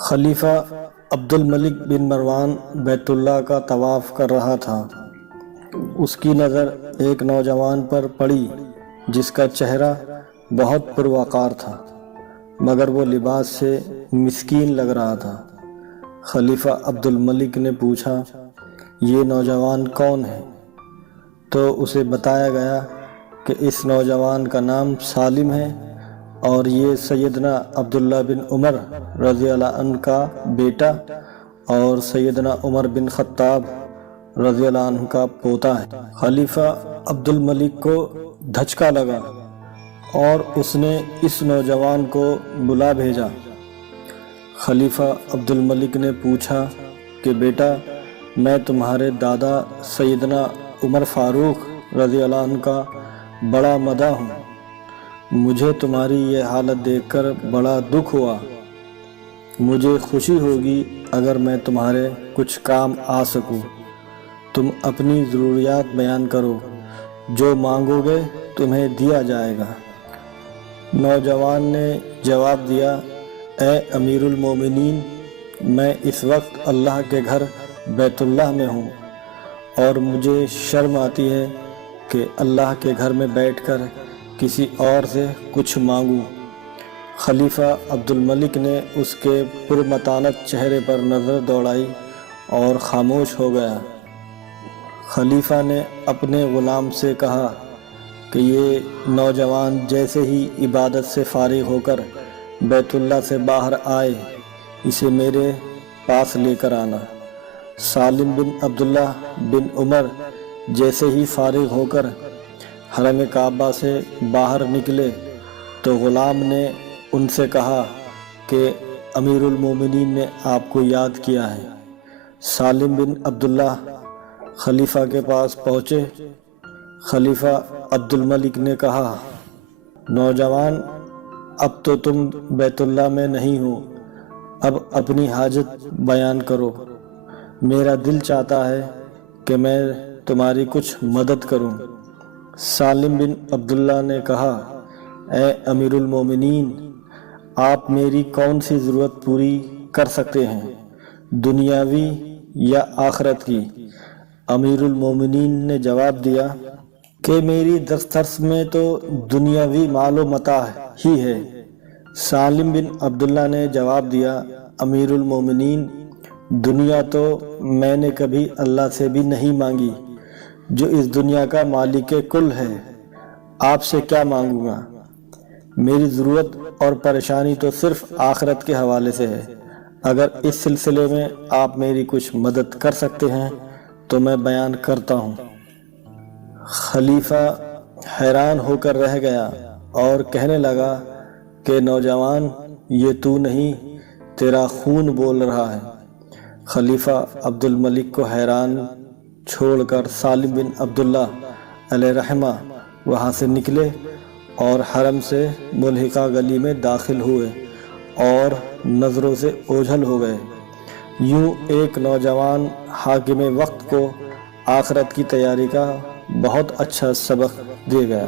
خلیفہ عبد الملک بن مروان بیت اللہ کا طواف کر رہا تھا۔ اس کی نظر ایک نوجوان پر پڑی جس کا چہرہ بہت پروقار تھا، مگر وہ لباس سے مسکین لگ رہا تھا۔ خلیفہ عبد الملک نے پوچھا، یہ نوجوان کون ہے؟ تو اسے بتایا گیا کہ اس نوجوان کا نام سالم ہے اور یہ سیدنا عبداللہ بن عمر رضی اللہ عنہ کا بیٹا اور سیدنا عمر بن خطاب رضی اللہ عنہ کا پوتا ہے۔ خلیفہ عبد الملک کو دھچکا لگا اور اس نے اس نوجوان کو بلا بھیجا۔ خلیفہ عبد الملک نے پوچھا کہ بیٹا، میں تمہارے دادا سیدنا عمر فاروق رضی اللہ عنہ کا بڑا مداح ہوں، مجھے تمہاری یہ حالت دیکھ کر بڑا دکھ ہوا۔ مجھے خوشی ہوگی اگر میں تمہارے کچھ کام آ سکوں۔ تم اپنی ضروریات بیان کرو، جو مانگو گے تمہیں دیا جائے گا۔ نوجوان نے جواب دیا، اے امیر المومنین، میں اس وقت اللہ کے گھر بیت اللہ میں ہوں اور مجھے شرم آتی ہے کہ اللہ کے گھر میں بیٹھ کر کسی اور سے کچھ مانگوں۔ خلیفہ عبد الملک نے اس کے پرمتانت چہرے پر نظر دوڑائی اور خاموش ہو گیا۔ خلیفہ نے اپنے غلام سے کہا کہ یہ نوجوان جیسے ہی عبادت سے فارغ ہو کر بیت اللہ سے باہر آئے، اسے میرے پاس لے کر آنا۔ سالم بن عبداللہ بن عمر جیسے ہی فارغ ہو کر حرم کعبہ سے باہر نکلے تو غلام نے ان سے کہا کہ امیر المومنین نے آپ کو یاد کیا ہے۔ سالم بن عبداللہ خلیفہ کے پاس پہنچے۔ خلیفہ عبد الملک نے کہا، نوجوان، اب تو تم بیت اللہ میں نہیں ہو، اب اپنی حاجت بیان کرو۔ میرا دل چاہتا ہے کہ میں تمہاری کچھ مدد کروں۔ سالم بن عبداللہ نے کہا، اے امیر المومنین، آپ میری کون سی ضرورت پوری کر سکتے ہیں، دنیاوی یا آخرت کی؟ امیر المومنین نے جواب دیا کہ میری دسترس میں تو دنیاوی مال و متاع ہی ہے۔ سالم بن عبداللہ نے جواب دیا، امیر المومنین، دنیا تو میں نے کبھی اللہ سے بھی نہیں مانگی جو اس دنیا کا مالک کل ہے، آپ سے کیا مانگوں گا؟ میری ضرورت اور پریشانی تو صرف آخرت کے حوالے سے ہے۔ اگر اس سلسلے میں آپ میری کچھ مدد کر سکتے ہیں تو میں بیان کرتا ہوں۔ خلیفہ حیران ہو کر رہ گیا اور کہنے لگا کہ نوجوان، یہ تو نہیں، تیرا خون بول رہا ہے۔ خلیفہ عبد الملک کو حیران چھوڑ کر سالم بن عبداللہ علیہ رحمہ وہاں سے نکلے اور حرم سے ملحقہ گلی میں داخل ہوئے اور نظروں سے اوجھل ہو گئے۔ یوں ایک نوجوان حاکم وقت کو آخرت کی تیاری کا بہت اچھا سبق دے گیا۔